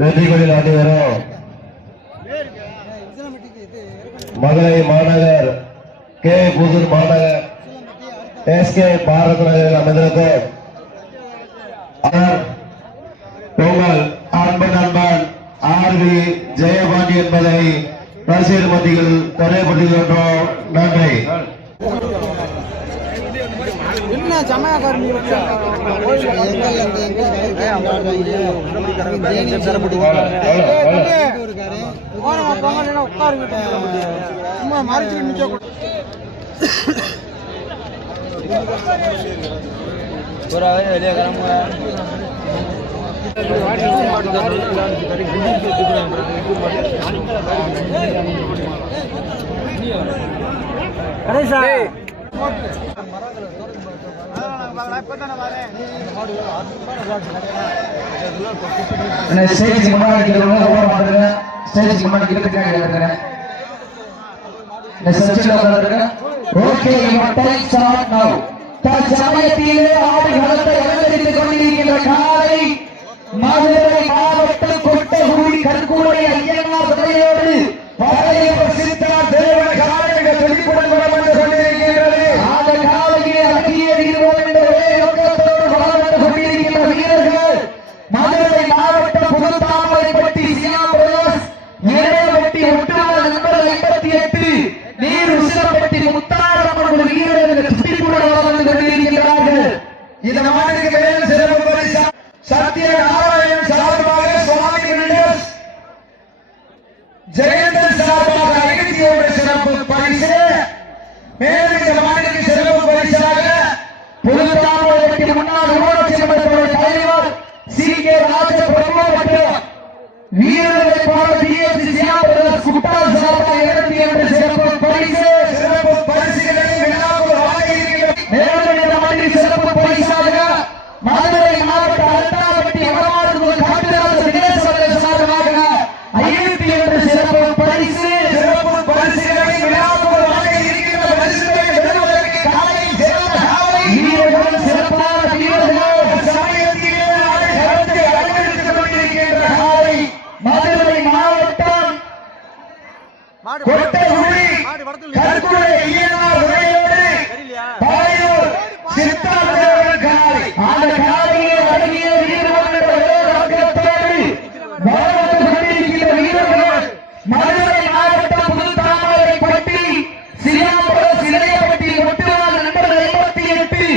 வெற்றிகளில் ஆடி வரும் மதுரை மாநகர் கே புதூர் மாநகர் எஸ்கே பாரத் நகரில் அமைந்திருக்கும் உங்கள் அன்பு நண்பன் ஆர்வி ஜெயபாண்டி என்பதை ரசிகர் மத்தியில் தெரியப்படுத்துகின்றோம். நன்றி. என்ன சமயக்காரன் உட்காருங்க சும்மா மறைச்சு நிக்க வெளியே கிளம்புங்க. தற்சமயத்திலே ஆடுகளத்தை அலங்கரித்துக் கொண்டிருக்கின்ற காலை மதுரை மாவட்டம் கொட்டகுடி கற்கூரை ஐயனார் துணையோடு பழையவர் சித்தார் தேவன் காலைகள் துடிப்புடன் வளம் வந்து கொண்டிருக்கின்றது. அந்த காலையை அழகிய வீரர்கள் என்ற ஒரே நோக்கத்தோடு வளம் வந்து கொண்டிருக்கின்ற வீரர்கள் மதுரை மாவட்டம் புதுத்தாமரைப்பட்டி சியாம் பிரகாஷ் ஏழவட்டி ஒட்டுநாள் நண்பர் 58 நீர் உசிலப்பட்டி முத்தாரம்மன் வீரர்கள் துடிப்புடன் வளம் வந்து கொண்டிருக்கிறார்கள். இந்த மாநில மேல் சிறப்பு பரிசு சத்யநாராயணன் சார்பாக சுவாமி பில்டர்ஸ் ஜெயந்தன் சார்பாக 51 சிறப்பு பரிசு. மேலும் இந்த மாநில சிறப்பு பரிசாக புதுத்தாமரைப்பட்டி முன்னாள் ஊராட்சி மன்ற தலைவர் சி கே ராஜ பிரபு மற்றும் வீரர்களை போல பிஎஸ்சி சியாபுரம் குட்டால் சார்பாக 202 சிறப்பு பரிசு. சிறப்பு பரிசுகளை விழாவில் வழங்கியிருக்கிறது. மேலும் இந்த மாநில சிறப்பு பரிசாக மதுரை மாவட்ட அலட்டாவட்டி வடமாடு காட்டுராஜ தினேசன் சார்பாக 52 சிறப்பு பரிசு. சிறப்பு பரிசுகளை விழாவில் வழங்கியிருக்கிற பரிசுகளை பெறுவதற்கு காலையில் சிறந்த காலை வீரர்கள் சிறப்பான வீரர்கள் சமயத்திலே களத்தை அலங்கரித்துக் கொண்டிருக்கின்ற காலை மதுரை மாவட்டம் கொட்டகுடி கற்கூரை ஐயனார் துணையோடு பழையூர் சித்தார் தேவன் காலை அந்த காலையை அழகிய வீரர்கள் என்ற ஒரே நோக்கத்தோடு வளம் வந்து கொண்டிருக்கின்ற வீரர்கள் மதுரை மாவட்டம் புதுத்தாமரைப்பட்டி சியாம்பரம் சிலையப்பட்டி ஒட்டுநாள் நண்பர் 58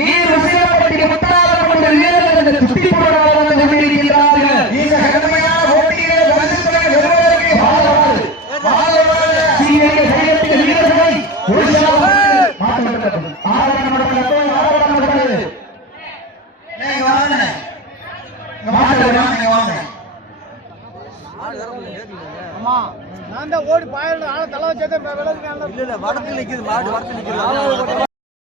நீர் உசிலப்பட்டி முத்தாரம்மன் வீரர்கள் துடிப்புடன் வளம் வந்து கொண்டிருக்கிறார்கள். இந்த கடுமையான போட்டியிலே பரிசுகளை வெல்வதற்கு வீரர்களை நான் தான் ஓடி பாயல ஆள தலை வச்சதே விலகு. இல்ல வடத்துல நிக்குது மாடு வடத்துல நிக்குது.